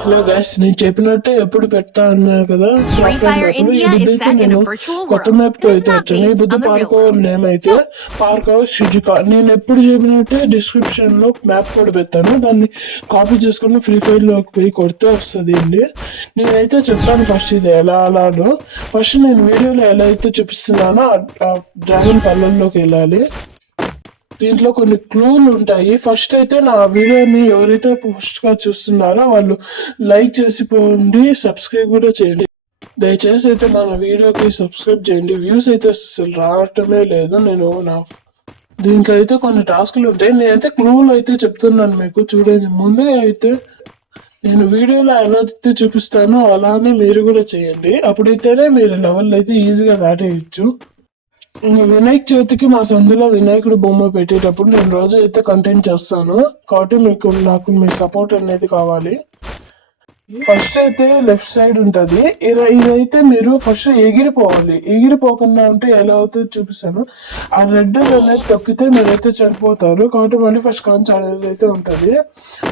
Hello guys, నేను చెప్పినట్టే ఎప్పుడు పెడతా అన్నారు కదా Free swap Fire మ్యాప్లు. India is ఇదైతే set in నేను a virtual కొత్త world, మ్యాప్ తో and it's అయితే not వచ్చాను. ఈ based Buddha on the real park world. Name అయితే పార్క్ హౌస్ షిజుకా. నేను ఎప్పుడు చెప్పినట్టే డిస్క్రిప్షన్ లో మ్యాప్ కూడా పెడతాను, దాన్ని కాపీ చేసుకుని ఫ్రీ ఫైర్ లోకి పోయి కొడితే వస్తుంది అండి. నేనైతే చెప్తాను ఫస్ట్ ఇది ఎలా అలానో. ఫస్ట్ నేను వీడియోలో ఎలా అయితే చూపిస్తున్నానో ఆ డ్రాగన్ పల్లెల్లోకి వెళ్ళాలి. దీంట్లో కొన్ని క్లూలు ఉంటాయి. ఫస్ట్ అయితే నా వీడియోని ఎవరైతే ఫస్ట్ గా చూస్తున్నారో వాళ్ళు లైక్ చేసి పోండి, సబ్స్క్రైబ్ కూడా చేయండి. దయచేసి అయితే మన వీడియోకి సబ్స్క్రైబ్ చేయండి. వ్యూస్ అయితే అసలు రావటమే లేదు. దీంట్లో అయితే కొన్ని టాస్క్లు ఉంటాయి. నేనైతే క్లూలు అయితే చెప్తున్నాను మీకు, చూడండి. ముందే అయితే నేను వీడియోలో ఎలా అయితే చూపిస్తానో అలానే మీరు కూడా చేయండి. అప్పుడైతేనే మీరు లెవెల్ అయితే ఈజీగా దాటేయచ్చు. వినాయక చవితికి మా సందులో వినాయకుడు బొమ్మ పెట్టేటప్పుడు నేను రోజు అయితే కంటెంట్ చేస్తాను. కాబట్టి నాకు మీ సపోర్ట్ అనేది కావాలి. ఫస్ట్ అయితే లెఫ్ట్ సైడ్ ఉంటది. ఇదైతే మీరు ఫస్ట్ ఎగిరిపోవాలి. ఎగిరిపోకుండా ఉంటే ఎలా అవుతుందో చూపిస్తాను. ఆ రెడ్ అనేది తొక్కితే మీరైతే చనిపోతారు. కాబట్టి మళ్ళీ ఫస్ట్ కాంచి అనేది అయితే ఉంటది.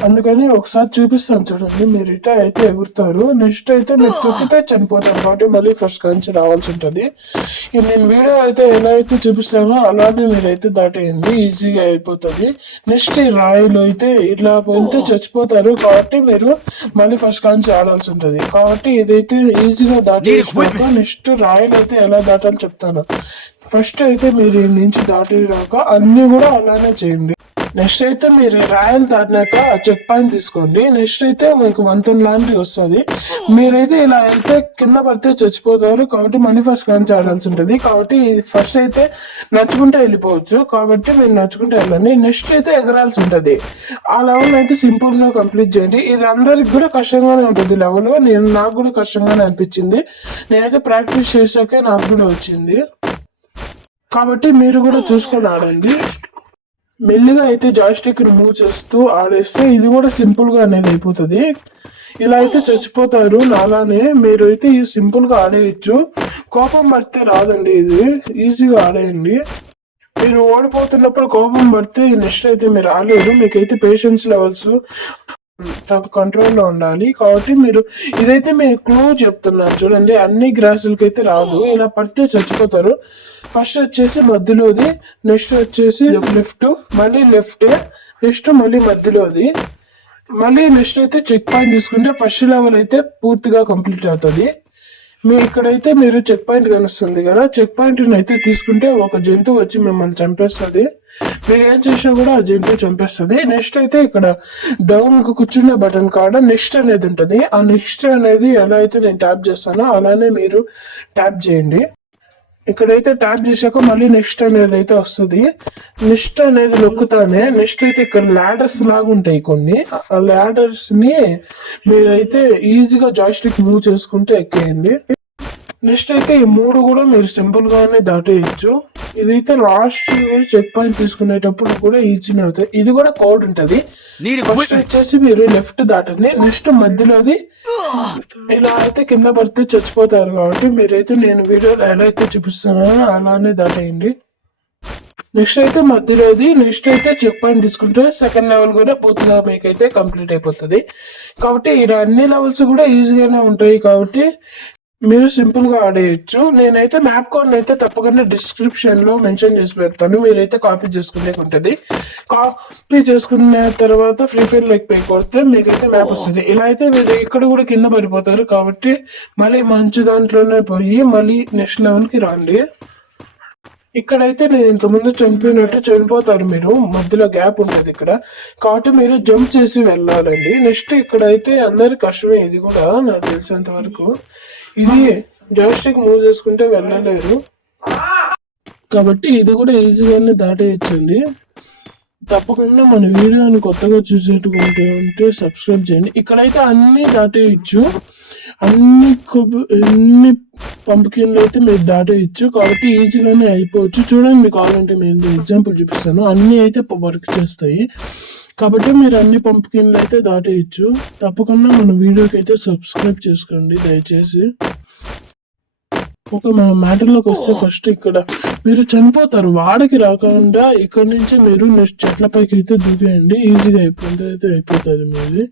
అందుకని ఒకసారి చూపిస్తాను చూడండి. మీరు ఇటా అయితే ఎగురుతారు. నెక్స్ట్ అయితే మీరు తొక్కితే చనిపోతారు. కాబట్టి మళ్ళీ ఫస్ట్ కాంచి రావాల్సి ఉంటది. నేను వీడియో అయితే ఎలా అయితే చూపిస్తానో అలానే మీరైతే దాటేయండి, ఈజీగా అయిపోతుంది. నెక్స్ట్ ఈ రాయిలు అయితే ఇట్లా పోతే చచ్చిపోతారు. కాబట్టి మీరు మళ్ళీ ఫస్ట్ కాంచి ఆడాల్సి ఉంటుంది. కాబట్టి ఇదైతే ఈజీగా దాటేసినాక నెక్స్ట్ రాయల్ అయితే ఎలా దాటాలో చెప్తాను. ఫస్ట్ అయితే మీరు ఈ నుంచి దాటినాక అన్ని కూడా అలానే చేయండి. నెక్స్ట్ అయితే మీరు రాయల్ దాటినాక చెక్ పాయింట్ తీసుకోండి. నెక్స్ట్ అయితే మీకు వంతెన లాంటివి వస్తుంది. మీరైతే ఇలా వెళ్తే కింద పడితే చచ్చిపోతారు. కాబట్టి మనీ ఫస్ట్ కాంచి ఆడాల్సి ఉంటుంది. కాబట్టి ఫస్ట్ అయితే నడుచుకుంటే వెళ్ళిపోవచ్చు. కాబట్టి మీరు నడుచుకుంటే వెళ్ళండి. నెక్స్ట్ అయితే ఎగరాల్సి ఉంటుంది. ఆ లెవెల్ అయితే సింపుల్ గా కంప్లీట్ చేయండి. ఇది అందరికి కూడా కష్టంగానే ఉంటుంది లెవెల్. నాకు కూడా కష్టంగానే అనిపించింది. నేనైతే ప్రాక్టీస్ చేశాకే నాకు కూడా వచ్చింది. కాబట్టి మీరు కూడా చూసుకొని ఆడండి. మెల్లిగా అయితే జాయిస్టిక్ మూవ్ చేస్తూ ఆడేస్తే ఇది కూడా సింపుల్ గా అనేది అయిపోతుంది. ఇలా అయితే చచ్చిపోతారు. నాలానే మీరు అయితే సింపుల్ గా ఆడేయచ్చు. కోపం పడితే రాదండి, ఇది ఈజీగా ఆడేయండి. మీరు ఓడిపోతున్నప్పుడు కోపం పడితే నెక్స్ట్ అయితే మీరు ఆడలేరు. మీకైతే పేషెన్స్ లెవెల్స్ కంట్రోల్లో ఉండాలి. కాబట్టి మీరు ఇదైతే మీరు క్లూ చెప్తున్నారు చూడండి. అన్ని గ్రాసులకి అయితే రాదు. ఇలా పడితే చచ్చిపోతారు. ఫస్ట్ వచ్చేసి మధ్యలోది, నెక్స్ట్ వచ్చేసి లెఫ్ట్, మళ్ళీ లెఫ్ట్, నెక్స్ట్ మళ్ళీ మధ్యలోది, మళ్ళీ నెక్స్ట్ అయితే చెక్ పాయింట్ తీసుకుంటే ఫస్ట్ లెవెల్ అయితే పూర్తిగా కంప్లీట్ అవుతుంది. ఇక్కడైతే మీరు చెక్ పాయింట్ కనిపిస్తుంది కదా, చెక్ పాయింట్ అయితే తీసుకుంటే ఒక జంతువు వచ్చి మిమ్మల్ని చంపేస్తుంది. మీరు ఏం చేసినా కూడా ఆ జంతువు చంపేస్తుంది. నెక్స్ట్ అయితే ఇక్కడ డౌన్ కూర్చునే బటన్ కాడ నెక్స్ట్ అనేది ఉంటుంది. ఆ నెక్స్ట్ అనేది ఎలా అయితే నేను ట్యాప్ చేస్తానో అలానే మీరు ట్యాప్ చేయండి. ఇక్కడైతే ట్యాప్ చేశాక మళ్ళీ నెక్స్ట్ అనేది అయితే వస్తుంది. నెక్స్ట్ అనేది నొక్కుతానే నెక్స్ట్ అయితే ఇక్కడ ల్యాడర్స్ లాగా ఉంటాయి కొన్ని. ఆ ల్యాడర్స్ ని మీరైతే ఈజీగా జాయిస్టిక్ మూవ్ చేసుకుంటే ఎక్కేయండి. నెక్స్ట్ అయితే ఈ మూడు కూడా మీరు సింపుల్ గానే దాటేయచ్చు. ఇదైతే లాస్ట్ చెక్ పాయింట్ తీసుకునేటప్పుడు కూడా ఈజీనే అవుతాయి. ఇది కూడా కోడ్ ఉంటది. ఫస్ట్ వచ్చేసి మీరు లెఫ్ట్ దాటండి. నెక్స్ట్ మధ్యలోది ఇలా అయితే కింద పడితే చచ్చిపోతారు. కాబట్టి మీరైతే నేను వీడియోలో ఎలా అయితే చూపిస్తున్నానో అలానే దాటేయండి. నెక్స్ట్ అయితే మధ్యలోది, నెక్స్ట్ అయితే చెక్ పాయింట్ తీసుకుంటే సెకండ్ లెవెల్ కూడా పూర్తిగా మీకైతే కంప్లీట్ అయిపోతుంది. కాబట్టి ఇలా అన్ని లెవెల్స్ కూడా ఈజీగానే ఉంటాయి. కాబట్టి మీరు సింపుల్ గా ఆడేయచ్చు. నేనైతే మ్యాప్ కోడ్ అయితే తప్పకుండా డిస్క్రిప్షన్ లో మెన్షన్ చేసి పెడతాను. మీరైతే కాపీ చేసుకునే ఉంటుంది. కాపీ చేసుకున్న తర్వాత ఫ్రీ ఫైర్ లైక్ పే కొడితే మీకైతే మ్యాప్ వస్తుంది. ఇలా అయితే మీరు ఇక్కడ కూడా కింద పడిపోతారు. కాబట్టి మళ్ళీ మంచి దాంట్లోనే పోయి మళ్ళీ నెక్స్ట్ లెవెల్ కి రండి. ఇక్కడైతే నేను ఇంతకుముందు చనిపోయినట్టు చనిపోతారు మీరు. మధ్యలో గ్యాప్ ఉంటుంది ఇక్కడ. కాబట్టి మీరు జంప్ చేసి వెళ్ళాలండి. నెక్స్ట్ ఇక్కడైతే అందరి కష్టమే. ఇది కూడా నాకు తెలిసినంత వరకు ఇది జాయిస్టిక్ మూవ్ చేసుకుంటే వెళ్ళలేరు. కాబట్టి ఇది కూడా ఈజీగానే దాటేయచ్చండి. తప్పకుండా మన వీడియోని కొత్తగా చూసేట్టుకుంటే సబ్స్క్రైబ్ చేయండి. ఇక్కడైతే అన్ని దాటేయచ్చు. అన్ని పంపుకిన్లు అయితే మీరు దాటేయచ్చు. కాబట్టి ఈజీగానే అయిపోవచ్చు. చూడండి, మీకు కావాలంటే నేను ఎగ్జాంపుల్ చూపిస్తాను. అన్ని అయితే వర్క్ చేస్తాయి. కాబట్టి మీరు అన్ని పంపుకిన్లు అయితే దాటేయచ్చు. తప్పకుండా మన వీడియోకి అయితే సబ్స్క్రైబ్ చేసుకోండి దయచేసి. ఓకే. మన మ్యాటర్‌లోకి వస్తే ఫస్ట్ ఇక్కడ మీరు చనిపోతారు. వాడకి రాకుండా ఇక్కడి నుంచి మీరు నెక్స్ట్ చెట్ల పైకైతే దూకేయండి. ఈజీగా అయిపోతది మీది.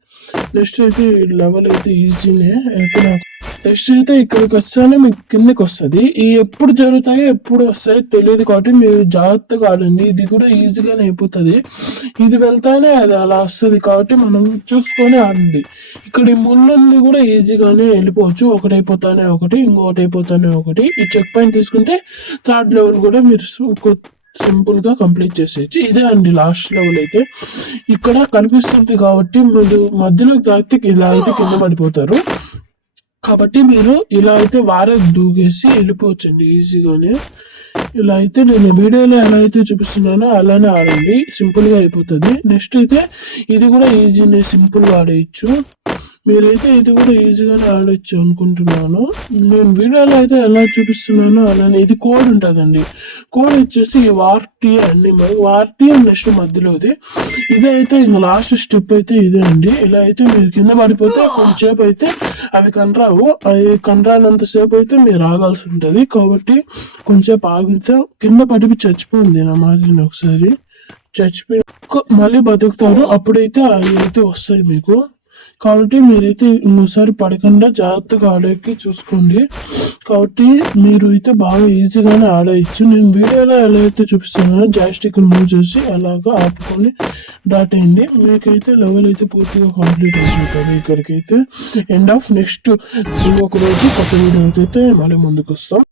నెక్స్ట్ అయితే లెవెల్ అయితే ఈజీనే. అయితే నాకు నెక్స్ట్ అయితే ఇక్కడికొస్తానే మీకు కిందకొస్తది. ఈ ఎప్పుడు జరుగుతాయో, ఎప్పుడు వస్తాయో తెలీదు కాబట్టి మీరు జాగ్రత్తగా ఆడండి. ఇది కూడా ఈజీగానే అయిపోతది. ఇది వెళ్తానే అది అలా వస్తది కాబట్టి మనం చూసుకొని ఆడండి. ఇక్కడ ఈ ముళ్ళుంది కూడా ఈజీగానే వెళ్ళిపోవచ్చు. ఒకటైపోతానే ఒకటి, ఇంకొకటి అయిపోతానే ఒకటి. ఈ చెక్ పాయింట్ తీసుకుంటే థర్డ్ లెవెల్ కూడా మీరు సింపుల్ గా కంప్లీట్ చేసేయచ్చు. ఇదే అండి లాస్ట్ లెవెల్ అయితే. ఇక్కడ కనిపిస్తుంది కాబట్టి మీరు మధ్యలోకి తాకితే ఇలా అయితే కింద పడిపోతారు. కాబట్టి మీరు ఇలా అయితే వారకు దూకేసి వెళ్ళిపోవచ్చండి ఈజీగానే. ఇలా అయితే నేను వీడియోలో ఎలా అయితే చూపిస్తున్నానో అలానే ఆడండి. సింపుల్గా అయిపోతుంది. నెక్స్ట్ అయితే ఇది కూడా ఈజీనే, సింపుల్గా ఆడేయచ్చు. మీరైతే ఇది కూడా ఈజీగానే ఆడొచ్చు అనుకుంటున్నాను. నేను వీడియోలో అయితే ఎలా చూపిస్తున్నానో అలానే. ఇది కోడ్ ఉంటుందండి. కోడ్ వచ్చేసి వార్టీ అండి. మరి వార్టీ నెక్స్ట్ మధ్యలోది ఇదైతే ఇంకా లాస్ట్ స్టెప్ అయితే ఇదే అండి. ఇలా అయితే మీరు కింద పడిపోతే కొంచెంసేపు అయితే అవి కనరావు. అవి కనరానంతసేపు అయితే మీరు ఆగాల్సి ఉంటుంది. కాబట్టి కొంచెంసేపు ఆగితే కింద పడిపి చచ్చిపోయింది నా మాదిరిని ఒకసారి. చచ్చిపోయి మళ్ళీ బతుకుతారు. అప్పుడైతే అవి అయితే వస్తాయి మీకు. కాబట్టి మీరైతే ఇంకోసారి పడకుండా జాగ్రత్తగా ఆడేకి చూసుకోండి. కాబట్టి మీరు అయితే బాగా ఈజీగానే ఆడేయచ్చు. నేను వీడియోలో ఎలా అయితే చూపిస్తున్నానో జాయిస్టిక్ మూవ్ చేసి అలాగా ఆపుకొని దాటేయండి. మీకైతే లెవెల్ అయితే పూర్తిగా కంప్లీట్ అయిపోతుంది. ఇక్కడికైతే ఎండ్ ఆఫ్. నెక్స్ట్ ఇంకొక రోజు కొత్త వీడియో అయితే మళ్ళీ ముందుకు వస్తాం.